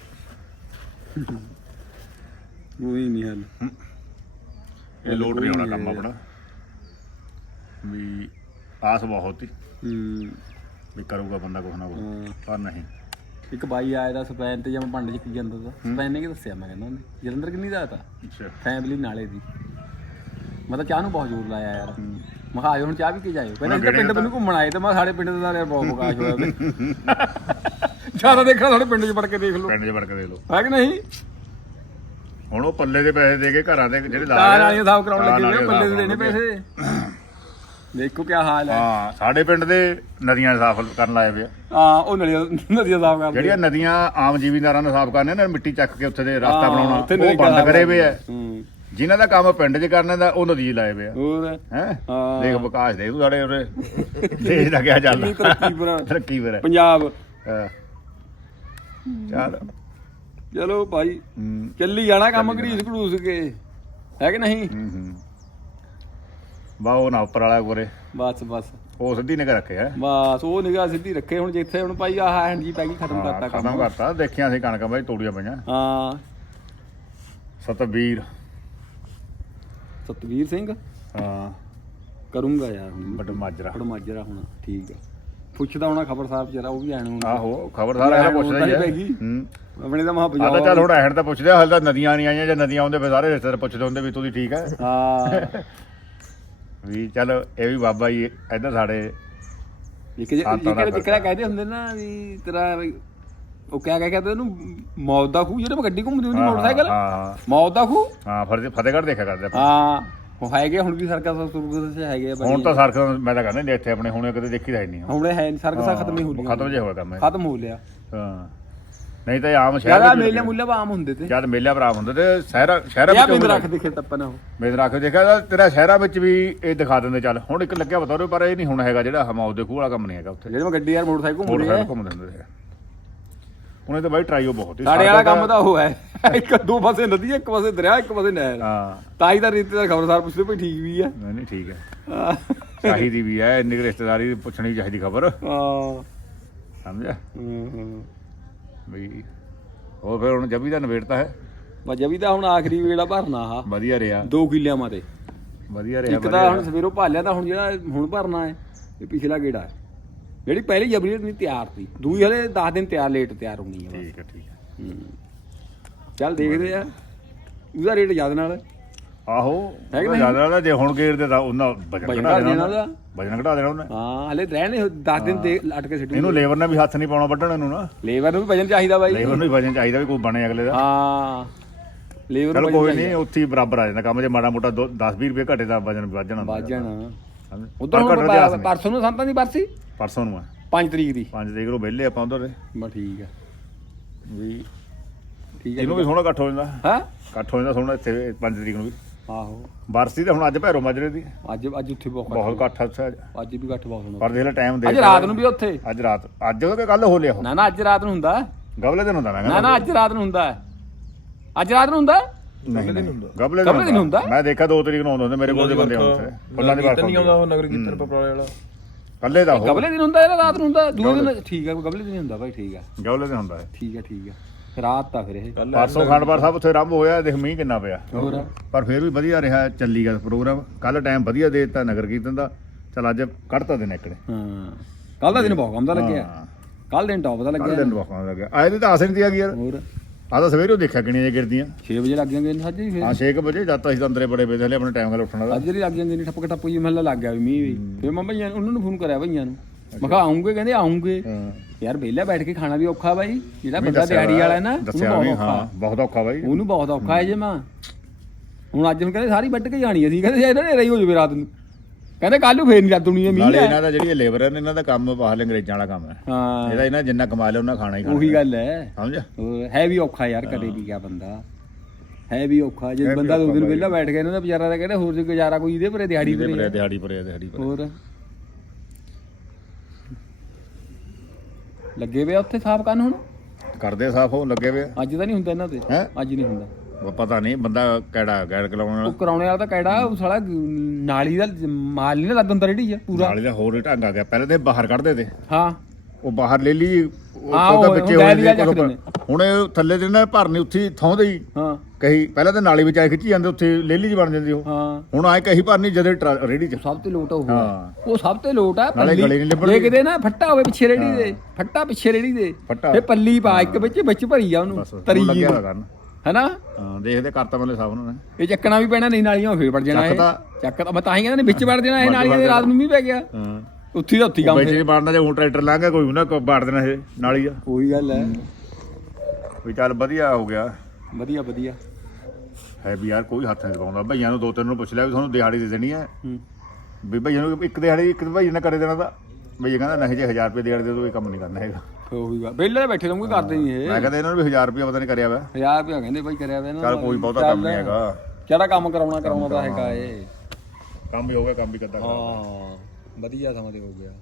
ਉਹੀ ਨਹੀਂ ਹੱਲ। ਇਹ ਲੋਡ ਨਹੀਂ ਆਉਣਾ ਕੰਮ ਆਪਣਾ। ਵੀ ਆਸ ਬਹੁਤ ਹੀ ਹੂੰ। ਵੀ ਕਰੂਗਾ ਬੰਦਾ ਕੁਛ ਨਾ ਕੁਛ ਹਾਂ। ਪਰ ਨਹੀਂ। ਇੱਕ ਬਾਈ ਆਇਆ ਦਾ ਸਪੈਨ ਤੇ ਜਦ ਪੰਡ ਚ ਕੀ ਜਾਂਦਾ ਤਾ। ਸਪੈਨ ਨੇ ਕੀ ਦੱਸਿਆ ਮੈਂ ਕਹਿੰਦਾ ਉਹਨੇ? ਜਲੰਧਰ ਕਿੰਨੀ ਦਾ ਤਾ? ਅੱਛਾ। ਫੈਮਿਲੀ ਨਾਲੇ ਦੀ। ਮੈਂ ਤਾਂ ਚਾਹ ਨੂੰ ਬਹੁਤ ਜ਼ੋਰ ਲਾਇਆ ਯਾਰ। ਮੈਂ ਕਿਹਾ ਆਇਓ ਹੁਣ ਚਾਹ ਵੀ ਕੇ ਜਾਇਓ ਕਹਿੰਦਾ ਅਸੀਂ ਤਾਂ ਪਿੰਡ ਬੰਨੂ ਘੁੰਮਣ ਆਏ ਤੇ ਮੈਂ ਕਿਹਾ ਸਾਡੇ ਪਿੰਡ ਦਾ ਯਾਰ ਬਹੁਤ ਵਿਕਾਸ ਹੋਇਆ ਉਹਦੇ ਜ਼ਿਆਦਾ ਦੇਖਣਾ ਸਾਡੇ ਪਿੰਡ 'ਚ ਵੜ ਕੇ ਦੇਖ ਲਓ। ਪਿੰਡ 'ਚ ਵੜ ਕੇ ਦੇ ਲਓ। ਹੈ ਕਿ ਨਹੀਂ? ਹੁਣ ਉਹ ਪੱਲੇ ਦੇ ਪੈਸੇ ਦੇ ਕੇ ਘਰਾਂ ਦੇ ਜਿਹੜੇ ਲਾ ਤਾਰ ਰਹੇ ਆ, ਵਾਲੀਆਂ ਸਾਫ਼ ਕਰਾਉਣ ਤਾਰ ਲੱਗੇ ਹੋਏ ਵਾਲੀਆਂ ਪੱਲੇ ਦੇ ਸਾਫ਼ ਦੇਣੇ ਪੈਸੇ। ਦੇਖੋ ਕੀ ਹਾਲ ਹੈ। ਹਾਂ ਸਾਡੇ ਪਿੰਡ ਦੇ ਨਦੀਆਂ ਸਾਫ਼ ਕਰਨ ਲਾਏ ਵੇ ਆ। ਹਾਂ ਉਹ ਨਦੀਆਂ ਨਦੀਆਂ ਸਾਫ਼ ਕਰਦੇ। ਜਿਹੜੀਆਂ ਨਦੀਆਂ ਆਮ ਜ਼ਿਮੀਂਦਾਰਾਂ ਨੇ ਸਾਫ਼ ਕਰਨੇ ਨੇ ਮਿੱਟੀ ਚੱਕ ਕੇ ਉੱਥੇ ਦੇ ਰਸਤਾ ਬਣਾਉਣਾ ਉਹ ਬੰਦ ਕਰੇ ਵੇ ਆ। ਹੂੰ। ਜਿਨ੍ਹਾਂ ਦਾ ਕੰਮ ਪਿੰਡ 'ਚ ਕਰਨੇ ਦਾ ਉਹ ਨਦੀ ਲਾਏ ਵੇ ਆ। ਹੋਰ? ਹੈ? ਹਾਂ। ਦੇਖ ਵਿਕਾਸ ਦੇ ਤੂੰ ਸਾਡੇ ਉਰੇ। ਦੇਸ਼ ਦਾ ਕਿਆ ਚੱਲਦਾ। ਤਰੱਕੀ ਬਣਾ ਤਰੱਕੀ ਫਿਰ ਪੰਜਾਬ। ਹਾਂ। ਚੱਲ। ਚਲੋ ਭਾਈ ਚੱਲੀ ਜਾਣਾ ਕੰਮ ਘੜੀਸ ਘੜੂਸ ਕੇ। ਹੈ ਕਿ ਨਹੀਂ? ਹੂੰ, ਹੂੰ। ਬਾ ਉਹ ਨਾ ਉੱਪਰ ਵਾਲਾ ਕੋਰੇ ਬਸ ਬਸ। ਉਹ ਸਿੱਧੀ ਨਿਗਾ ਰੱਖਿਆ ਬਸ ਉਹ ਨਿਗਾਹ ਸਿੱਧੀ ਰੱਖੇ। ਹੁਣ ਜਿੱਥੇ ਹੁਣ ਭਾਈ ਆਹ ਹੈਂਡ ਜੀ ਪੈ ਗਈ ਖਤਮ ਕਰਤਾ ਖਤਮ ਕਰਤਾ। ਦੇਖਿਆ ਸੀ ਕਣਕਾਂ ਬਾਈ ਤੋੜੀਆਂ ਪਈਆਂ। ਹਾਂ। ਸਤਬੀਰ ਸਤਵੀਰ ਸਿੰਘ? ਹਾਂ। ਕਰੂੰਗਾ ਯਾਰ ਬਟ ਮਾਜਰਾ ਬੜ ਮਾਜਰਾ ਹੁਣ ਠੀਕ ਆ। ਪੁੱਛਦਾ ਹੋਣਾ ਖਬਰਸਾਰ ਵਿਚਾਰਾ ਉਹ ਵੀ ਆਣ ਹੁਣ ਆਹੋ ਖਬਰਦਾਰ ਇਹਦਾ ਪੁੱਛਦਾ ਹੀ ਤਾਂ ਹੈ। ਹੂੰ। ਆਪਣੇ ਤਾਂ ਮਹਾ ਤਾਂ ਪੰਜਾਬ ਚੱਲ ਹੁਣ ਐਹੜ ਤਾਂ ਪੁੱਛਦੇ ਹਾਲੇ ਤਾਂ ਨਦੀਆਂ ਨਹੀਂ ਆਈਆਂ ਜੇ ਨਦੀਆਂ ਆਉਂਦੇ ਫਿਰ ਸਾਰੇ ਰਿਸ਼ਤੇਦਾਰ ਪੁੱਛਦੇ ਹੁੰਦੇ ਵੀ ਤੁਸੀਂ ਠੀਕ ਹੈ ਹਾਂ। ਵੀ ਚੱਲ ਇਹ ਵੀ ਬਾਬਾ ਜੀ ਇੱਧਰ ਸਾਡੇ ਇੱਕ ਜੇ ਹਾਂ, ਇੱਕ ਤਾਰਾ ਜਿਕਰਾ ਕਹਿੰਦੇ ਹੁੰਦੇ ਨਾ ਵੀ ਤੇਰਾ ਉਹ ਕਿਆ ਕਹਿ ਕਹਿੰਦੇ ਉਹਨੂੰ ਮੌਤ ਦਾ ਖੂਹ ਜਿਹੜੇ ਗੱਡੀ ਘੁੰਮਦੀ ਹੁੰਦੀ ਮੋਟਰਸਾਈਕਲ ਹਾਂ ਮੌਤ ਦਾ ਖੂਹ? ਹਾਂ ਫਤਿਹ- ਫਤਿਹਗੜ੍ਹ ਦੇਖਿਆ ਕਰਦੇ ਆਪਾਂ। ਹਾਂ ਉਹ ਹੈਗੇ ਹੁਣ ਵੀ ਸਰਕਸ ਸੁਰਗਸ ਚ ਹੈਗੇ ਆ ਹੁਣ ਬੜੀ ਤਾਂ ਸਰਕ ਮੈਂ ਤਾਂ ਕਹਿੰਦਾ ਨਹੀਂ ਇੱਥੇ ਆਪਣੇ ਹੁਣੇ ਕਦੇ ਦੇਖੀ ਤਾਂ ਨਹੀਂ ਹੁਣ ਇਹ ਹੈ ਨੀ, ਸਰਕਸਾਂ ਖਤਮ ਹੀ ਹੋ ਗਈਆਂ ਖਤਮ ਜੇ ਹੋਇਆ ਕੰਮ ਇਹ। ਖਤਮ ਹੋ ਲਿਆ। ਹਾਂ। ਨਹੀਂ ਤਾਂ ਆਮ ਸ਼ਹਿਰ ਯਾਰ ਮੇਲੇ ਮੁੱਲੇ ਆਮ ਹੁੰਦੇ ਤੇ। ਜਦ ਮੇਲਾ ਭਰਾ ਹੁੰਦੇ ਤੇ ਸ਼ਹਿਰਾਂ ਸ਼ਹਿਰਾਂ ਯਾ ਵਿੱਚ ਬਿੰਦ ਰੱਖ ਦੇਖੇ ਟੱਪਨ ਉਹ। ਮੇਦ ਰੱਖ ਦੇਖਿਆ ਤਾਂ ਤੇਰਾ ਸ਼ਹਿਰਾਂ ਵਿੱਚ ਵੀ ਇਹ ਦਿਖਾ ਦਿੰਦੇ ਚੱਲ ਹੁਣ ਇੱਕ ਲੱਗਿਆ ਬਤਾ ਪਰ ਇਹ ਨਹੀਂ ਹੁਣ ਹੈਗਾ ਜਿਹੜਾ ਹਮਾਉ ਦੇ ਖੂਹ ਵਾਲਾ ਕੰਮ ਨਹੀਂ ਹੈਗਾ ਉੱਥੇ। ਜਿਹੜੇ ਮੈਂ ਗੱਡੀ ਯਾਰ ਮੋਟਰਸਾਈਕਲ ਘੁੰਮ ਰਹੀ ਹੈ ਹੁੰਦੇ ਸੀ ਉਹਨੇ ਤਾਂ ਬਾਈ ਟਰਾਈਓ ਬਹੁਤ ਹੀ ਸਾਡੇ ਵਾਲਾ ਕੰਮ ਤਾਂ ਉਹ ਹੈ। ਇੱਕ ਦੋ ਪਾਸੇ ਨਦੀ ਇੱਕ ਪਾਸੇ ਦਰਿਆ ਇੱਕ ਪਾਸੇ ਨਹਿਰ। ਹਾਂ। ਤਾਈ ਦਾ ਰੀਤੇ ਦਾ ਖਬਰਸਾਰ ਪੁੱਛਦੇ ਭਈ ਠੀਕ ਵੀ ਆ। ਨਹੀਂ ਨਹੀਂ ਠੀਕ ਹੈ। ਹਾਂ। ਚਾਹੀਦੀ ਵੀ ਹੈ ਇੰਨੀ ਰਿਸ਼ਤੇਦਾਰੀ ਪੁੱਛਣੀ ਚਾਹੀਦੀ ਖਬਰ। ਹਾਂ। ਸਮਝਿਆ? ਹੂੰ, ਹੂੰ। ਵੀ ਹੋਰ ਫਿਰ ਹੁਣ ਜੱਬੀ ਦਾ ਨਵੇੜਤਾ ਹੈ। ਬਸ ਜਵੀ ਤਾਂ ਹੁਣ ਆਖਰੀ ਵੇੜਾ ਭਰਨਾ ਆ ਵਧੀਆ ਰਿਹਾ। ਦੋ ਕਿੱਲਿਆਂ ਮਾਤੇ। ਵਧੀਆ ਰਿਹਾ ਇੱਕ ਤਾਂ ਹੁਣ। ਸਵੇਰੋਂ ਭਾਲਿਆ ਤਾਂ ਹੁਣ ਜਿਹੜਾ ਹੁਣ ਭਰਨਾ ਹੈ ਇਹ ਪਿਛਲਾ ਗੇੜਾ ਹੈ। ਜਿਹੜੀ ਪਹਿਲੀ ਜਬਰੀ ਨਹੀਂ ਤਿਆਰ ਸੀ ਦੂਈ ਹਲੇ 10 ਦਿਨ ਤਿਆਰ ਲੇਟ ਤਿਆਰ ਹੋਣੀ ਹੈ ਬਸ। ਠੀਕ ਹੈ ਠੀਕ ਹੂੰ। ਚੱਲ ਦੇਖਦੇ ਆ। ਉਹਦਾ ਰੇਟ ਜ਼ਿਆਦਾ ਨਾਲ। ਆਹੋ ਹੈ ਕਿ ਨਹੀਂ? ਜ਼ਿਆਦਾ ਨਾ ਜੇ ਹੁਣ ਗੇਰਦੇ ਤਾਂ ਉਹਨਾਂ ਵਜਨ ਵਜਨ ਘਟਾ ਦੇਣਾ ਦੇਣਾ ਉਹਦਾ। ਵਜਨ ਘਟਾ ਦੇਣਾ ਉਹਨੇ। ਹਾਂ ਹਲੇ ਰਹਿਣੇ 10 ਦਿਨ ਤੇ ਲਟ ਕੇ ਸਿੱਟੂ ਇਹਨੂੰ ਲੇਬਰ ਨੇ ਵੀ ਹੱਥ ਨਹੀਂ ਪਾਉਣਾ ਵੱਢਣ ਨੂੰ ਨਾ। ਲੇਬਰ ਨੂੰ ਵੀ ਵਜਨ ਚਾਹੀਦਾ ਬਾਈ। ਲੇਬਰ ਨੂੰ ਵੀ ਵਜਨ ਚਾਹੀਦਾ ਵੀ ਕੋਈ ਬਣੇ ਅਗਲੇ ਦਾ। ਹਾਂ ਲੇਬਰ ਚਲ ਨੂੰ ਕੋਈ ਵਜਨ ਨਹੀਂ ਉੱਥੇ ਹੀ ਬਰਾਬਰ ਆ ਜਾਂਦਾ ਕੰਮ ਜੇ ਮਾੜਾ ਮੋਟਾ 10 20 ਰੁਪਏ ਘਟੇ ਤਾਂ ਵਜਨ ਵੱਧ ਜਾਣਾ ਵੱਜ ਜਾਣਾ ਸਮਝ? ਉਧਰ ਦੀ ਹੁਣ। ਪਰਸੋਂ ਨੂੰ ਸੰਤਾਂ ਦੀ ਬਰਸੀ? ਪਰਸੋਂ ਨੂੰ ਆ। 5 ਤਰੀਕ ਦੀ। 5 ਤਰੀਕ ਨੂੰ ਵਿਹਲੇ ਆਪਾਂ ਉਧਰ। ਬਸ ਠੀਕ ਆ। ਵੀ ਠੀਕ ਆ ਇਹਨੂੰ ਵੀ ਸੋਹਣਾ ਇਕੱਠ ਹੋ ਜਾਂਦਾ। ਹਾਂ? ਇਕੱਠ ਹੋ ਜਾਂਦਾ ਸੋਹਣਾ ਇੱਥੇ 5 ਤਰੀਕ ਨੂੰ ਵੀ। ਆਹੋ। ਬਰਸੀ ਤਾਂ ਹੁਣ ਅੱਜ ਭੈਰੋ ਮਾਜਰੇ ਦੀ। ਅੱਜ ਅੱਜ ਉੱਥੇ ਬਹੁਤ ਬਹੁਤ ਇਕੱਠ ਆ ਉੱਥੇ ਅੱਜ। ਅੱਜ ਵੀ ਘੱਟ ਬਹੁਤ ਹੋਣਾ ਪਰ ਦੇਖ ਲੈ ਟਾਈਮ ਦੇ ਅੱਜ ਰਾਤ ਨੂੰ ਵੀ ਉੱਥੇ। ਅੱਜ ਰਾਤ ਅੱਜ ਉਹ ਕੱਲ ਹੋ ਲਿਆ ਨਾ ਨਾ ਅੱਜ ਰਾਤ ਨੂੰ ਹੁੰਦਾ। ਗਬਲੇ ਦਿਨ ਹੁੰਦਾ ਮੈਂ ਨਾ ਨਾ ਅੱਜ ਰਾਤ ਨੂੰ ਹੁੰਦਾ। ਅੱਜ ਰਾਤ ਨੂੰ ਹੁੰਦਾ? ਨਹੀਂ ਨਹੀਂ ਗਬਲੇ ਗਬਲੇ ਦਿਨ ਹੁੰਦਾ? ਮੈਂ ਦੇਖਿਆ 2 ਤਰੀਕ ਨੂੰ ਆਉਂਦੇ ਹੁੰਦੇ ਮੇਰੇ ਕੋਲ ਦੇ ਬੰਦੇ ਆਉਂਦੇ ਫੁੱਲਾਂ ਦੀ ਵਰਖਾ ਨਹੀਂ ਆਉਂਦਾ ਉਹ ਨਗਰ ਕੀਰਤਨ ਪਪਰਾਲੇ ਵਾਲਾ। ਕੱਲੇ ਦਾ ਉਹ। ਗਬਲੇ ਦਿਨ ਹੁੰਦਾ ਇਹਦਾ ਰਾਤ ਨੂੰ ਹੁੰਦਾ। ਦੂਏ ਦਿਨ ਠੀਕ ਆ ਗਬਲੇ ਦਿਨ ਹੀ ਹੁੰਦਾ ਭਾਈ ਠੀਕ ਆ। ਗਬਲੇ ਦਿਨ ਹੁੰਦਾ ਹੈ ਠੀਕ ਆ ਠੀਕ ਆ। ਰਾਤ ਤਾਂ ਫਿਰ ਇਹ। ਪਰਸੋਂ ਖੰਡਪਾਰ ਸਾਹਿਬ ਉੱਥੇ ਆਰੰਭ ਹੋਇਆ ਦੇਖ ਮੀਂਹ ਕਿੰਨਾ ਪਿਆ। ਹੋਰ? ਪਰ ਫਿਰ ਵੀ ਵਧੀਆ ਰਿਹਾ ਚੱਲੀ ਗਿਆ ਪ੍ਰੋਗਰਾਮ। ਕੱਲ ਟਾਈਮ ਵਧੀਆ ਦੇ ਦਿੱਤਾ ਨਗਰ ਕੀਰਤਨ ਦਾ। ਚਲ ਅੱਜ ਕੱਢਤਾ ਦਿਨ ਇੱਕੜੇ ਹਾਂ। ਕੱਲ ਦਾ ਦਿਨ ਬਹੁਤ ਕੰਮ ਦਾ ਲੱਗਿਆ। ਹਾਂ। ਕੱਲ ਦਿਨ ਟੌਪ ਦਾ ਕੱਲ ਲੱਗਿਆ ਦਿਨ ਬਹੁਤ ਲੱਗਿਆ। ਆਏ ਤਾਂ ਆਸ ਨਹੀਂ ਤੀ ਆ ਗਈ ਯਾਰ। ਹੋਰ? ਆ ਤਾਂ ਸਵੇਰੇ ਦੇਖਿਆ ਕਿੰਨੀਆਂ ਜੇ ਗਿਰਦੀਆਂ। 6 ਵਜੇ ਲੱਗ ਜਾਂਦੇ ਨੇ ਸੱਜੇ ਹੀ ਹਾਂ ਫਿਰ 6 ਵਜੇ ਜਦ ਤਾਂ ਅਸੀਂ ਤਾਂ ਅੰਦਰੇ ਬੜੇ ਵੇ ਹਲੇ ਆਪਣੇ ਟਾਈਮ ਨਾਲ ਉੱਠਣਾ ਦਾ। ਅੱਜ ਹੀ ਲੱਗ ਜਾਂਦੇ ਨੇ ਠੱਪਕ ਠੱਪ ਜੀ ਮਹੱਲਾ ਲੱਗ ਗਿਆ ਵੀ ਮੀਂਹ ਵੀ। ਫਿਰ ਮੈਂ ਭਈਆਂ ਉਹਨਾਂ ਨੂੰ ਫੋਨ ਕਰਿਆ ਭਈਆਂ ਨੂੰ। ਮੈਂ ਕਿਹਾ ਆਉਂਗੇ ਕਹਿੰਦੇ ਆਉਂਗੇ। ਹਾਂ। ਯਾਰ ਵਿਹਲਾ ਬੈਠ ਕੇ ਖਾਣਾ ਵੀ ਔਖਾ ਬਾਈ ਜਿਹੜਾ ਬੰਦਾ ਦਿਹਾੜੀ ਵਾਲਾ ਹੈ ਨਾ ਉਹਨੂੰ ਬਹੁਤ ਔਖਾ। ਬਹੁਤ ਔਖਾ ਬਾਈ। ਉਹਨੂੰ ਬਹੁਤ ਔਖਾ ਹੈ ਜੇ ਮਾਂ। ਹੁਣ ਅੱਜ ਨੂੰ ਕਹਿੰਦੇ ਸਾਰੀ ਵੱਢ ਕੇ ਜਾਣੀ ਅਸੀਂ ਕਹਿੰਦੇ ਇਹਨਾਂ ਨੇ ਰਹੀ ਹੋ ਜਵੇ ਰਾਤ ਨੂੰ। ਕਹਿੰਦੇ ਕੱਲ ਨੂੰ ਫੇਰ ਨਹੀਂ ਰਾਤ ਹੈ ਮੀਂਹ ਨਾਲੇ ਇਹਨਾਂ ਦਾ ਜਿਹੜੀ ਲੇਬਰ ਨੇ ਇਹਨਾਂ ਦਾ ਕੰਮ ਬਾਹਰ ਅੰਗਰੇਜ਼ਾਂ ਵਾਲਾ ਕੰਮ ਹੈ। ਹਾਂ। ਇਹਦਾ ਇਹਨਾਂ ਜਿੰਨਾ ਕਮਾ ਲਿਆ ਉਹਨਾਂ ਖਾਣਾ ਹੀ ਖਾਣਾ ਉਹੀ ਗੱਲ ਹੈ। ਸਮਝਿਆ? ਹੋਰ ਹੈ ਵੀ ਔਖਾ ਯਾਰ ਕਦੇ ਵੀ ਗਿਆ ਬੰਦਾ। ਹੈ ਵੀ ਔਖਾ ਜੇ ਬੰਦਾ ਦੋ ਦਿਨ। ਵਿਹਲਾ ਬੈਠ ਗਿਆ ਇਹਨਾਂ ਦਾ ਵਿਚਾਰਾ ਦਾ ਕਹਿੰਦੇ ਹੋਰ ਜੇ ਗੁਜ਼ਾਰਾ ਕੋਈ ਇਹਦੇ ਪਰੇ ਦਿਹਾੜੀ ਇਹਦੇ ਪਰੇ। ਦਿਹਾੜੀ ਪਰੇ ਦਿਹਾੜੀ ਪਰੇ ਹੋਰ? ਲੱਗੇ ਵੇ ਉੱਥੇ ਸਾਫ਼ ਕਰਨ ਹੁਣ? ਕਰਦੇ ਸਾਫ਼ ਉਹ ਲੱਗੇ ਵੇ ਅੱਜ ਤਾਂ ਨਹੀਂ ਹੁੰਦਾ ਇਹਨਾਂ ਤੇ ਹੈਂ? ਅੱਜ ਨਹੀਂ ਹੁੰਦਾ। ਉਹ ਪਤਾ ਨਹੀਂ ਬੰਦਾ ਕਿਹੜਾ ਗੈਰ ਕਲਾਉਣ ਉਹ ਵਾਲਾ ਕਰਾਉਣੇ ਵਾਲਾ ਤਾਂ ਕਿਹੜਾ ਉਹ ਸਾਲਾ ਨਾਲੀ ਦਾ ਮਾਲ ਨਹੀਂ ਲੱਗ ਹੁੰਦਾ ਰੇੜੀ ਆ ਪੂਰਾ। ਨਾਲੇ ਦਾ ਹੋਰ ਹੀ ਢੰਗ ਆ ਗਿਆ। ਪਹਿਲੇ ਤੇ ਬਾਹਰ ਕੱਢਦੇ ਤੇ। ਹਾਂ। ਉਹ ਬਾਹਰ ਲੈ ਲਈ ਹਾਂ, ਉਹ ਵਿੱਚੇ ਹੁਣ ਚੱਕਦੇ ਨੇ। ਹੁਣ ਇਹ ਥੱਲੇ ਦੇ ਨਾ ਭਰਨੀ ਉੱਥੀ ਥਾਂ ਦੇ ਹੀ ਹਾਂ। ਕਹੀ ਪਹਿਲਾਂ ਤਾਂ ਨਾਲੀ ਵਿੱਚ ਆਏ ਖਿੱਚੀ ਜਾਂਦੇ ਉੱਥੇ ਲੇਲੀ ਜੀ ਬਣ ਜਾਂਦੀ ਉਹ। ਹਾਂ। ਹੁਣ ਆਏ ਕਹੀ ਭਰਨੀ ਜਦੇ ਰੇੜੀ ਚ। ਸਭ ਤੇ ਲੋਟ ਆ ਉਹ। ਹਾਂ। ਉਹ ਸਭ ਤੇ ਲੋਟ ਆ ਨਾਲੇ ਗਲੀ ਨੀ ਲਿਬੜਦੀ। ਜੇ ਕਿਤੇ ਨਾ ਫੱਟਾ ਹੋਵੇ ਪਿੱਛੇ ਰੇੜੀ ਦੇ ਫੱਟਾ ਪਿੱਛੇ ਰੇੜੀ ਦੇ ਫੱਟਾ। ਫੇ ਪੱਲੀ ਪਾ ਇੱਕ ਵਿੱਚ ਵਿੱਚ ਭਰੀ ਜਾ ਉਹਨੂੰ ਤਰੀ ਹੁਣ ਜੀ ਲੱਗਿਆ ਹੋਇਆ ਕਰਨ। ਹੈਨਾ? ਹਾਂ ਦੇਖਦੇ ਕਰਤਾ ਮਲੇ ਸਾਹਿਬ ਨੂੰ। ਇਹ ਚੱਕਣਾ ਵੀ ਪੈਣਾ ਨਹੀਂ ਨਾਲੀਆਂ ਫੇਰ ਵੜ ਜਾਣਾ ਇਹ। ਚੱਕਦਾ। ਚੱਕ ਤਾਂ ਮੈਂ ਤਾਂ ਹੀ ਕਹਿੰਦਾ ਨੇ ਵਿੱਚ ਵੜ ਜਾਣਾ ਇਹ ਨਾਲੀਆਂ ਵੜ ਦੇ ਰਾਤ ਨੂੰ ਮੀਂਹ ਪੈ ਗਿਆ। ਹਾਂ। ਉੱਥੇ ਹੀ ਕੰਮ ਫੇਰ। ਨਹੀਂ ਬਾੜਨਾ ਜੇ ਹੁਣ ਟਰੈਕਟਰ ਲਾਂਗਾ ਕੋਈ ਨਾ ਬਾੜ ਦੇਣਾ ਇਹ ਨਾਲੀ ਆ। ਕੋਈ ਗੱਲ ਹੈ। ਵੀ ਚੱਲ ਵਧੀਆ ਹੋ ਗਿਆ। ਵਧੀਆ ਵਧੀਆ। ਹੈ ਵੀ ਯਾਰ ਕੋਈ ਹੱਥ ਨਹੀਂ ਲਗਾਉਂਦਾ। ਭਈਆਂ ਨੂੰ ਦੋ ਤਿੰਨ ਨੂੰ ਪੁੱਛ ਲਿਆ ਵੀ ਤੁਹਾਨੂੰ ਦਿਹਾੜੀ ਦੇ ਦੇਣੀ ਹੈ। ਹੂੰ। ਵੀ ਭਈਆਂ ਨੂੰ ਇੱਕ ਦਿਹਾੜੀ ਇੱਕ ਭਾਈ ਨੇ ਕਰੇ ਦੇਣਾ ਤਾਂ। ਭਈਆ ਕਹਿੰਦਾ ਨਹੀਂ ਜੇ 1000 ਰੁਪਏ ਦਿਹਾੜੀ ਦੇ ਦੋ ਇਹ ਕੰਮ ਨਹੀਂ ਕਰਨਾ ਹੈਗਾ। ਉਹੀ ਗੱਲ ਬੇਲੇ ਬੈਠੇ ਰਹੂੰਗੇ ਕਰਦੇ ਨਹੀਂ ਇਹ। ਮੈਂ ਕਹਿੰਦਾ ਇਹਨਾਂ ਨੂੰ ਵੀ 1000 ਰੁਪਏ ਪਤਾ ਨਹੀਂ ਕਰਿਆ ਵਾ। ਹਜ਼ਾਰ ਰੁਪਇਆ ਕਹਿੰਦੇ ਬਾਈ ਕਰਿਆ ਵੇ ਨਾ ਚੱਲ ਕੋਈ ਬਹੁਤਾ ਕੰਮ ਨਹੀਂ ਹੈਗਾ। ਕਿਹੜਾ ਕੰਮ ਕਰਾਉਣਾ ਕਰਾਉਣਾ ਤਾਂ ਹੈਗਾ ਇਹ। ਕੰਮ ਹੀ ਹੋ ਗਿਆ ਕੰਮ ਵੀ ਕਰਦਾ ਹਾਂ। ਵਧੀਆ ਸਮਾਂ ਤੇ ਹੋ ਗਿਆ।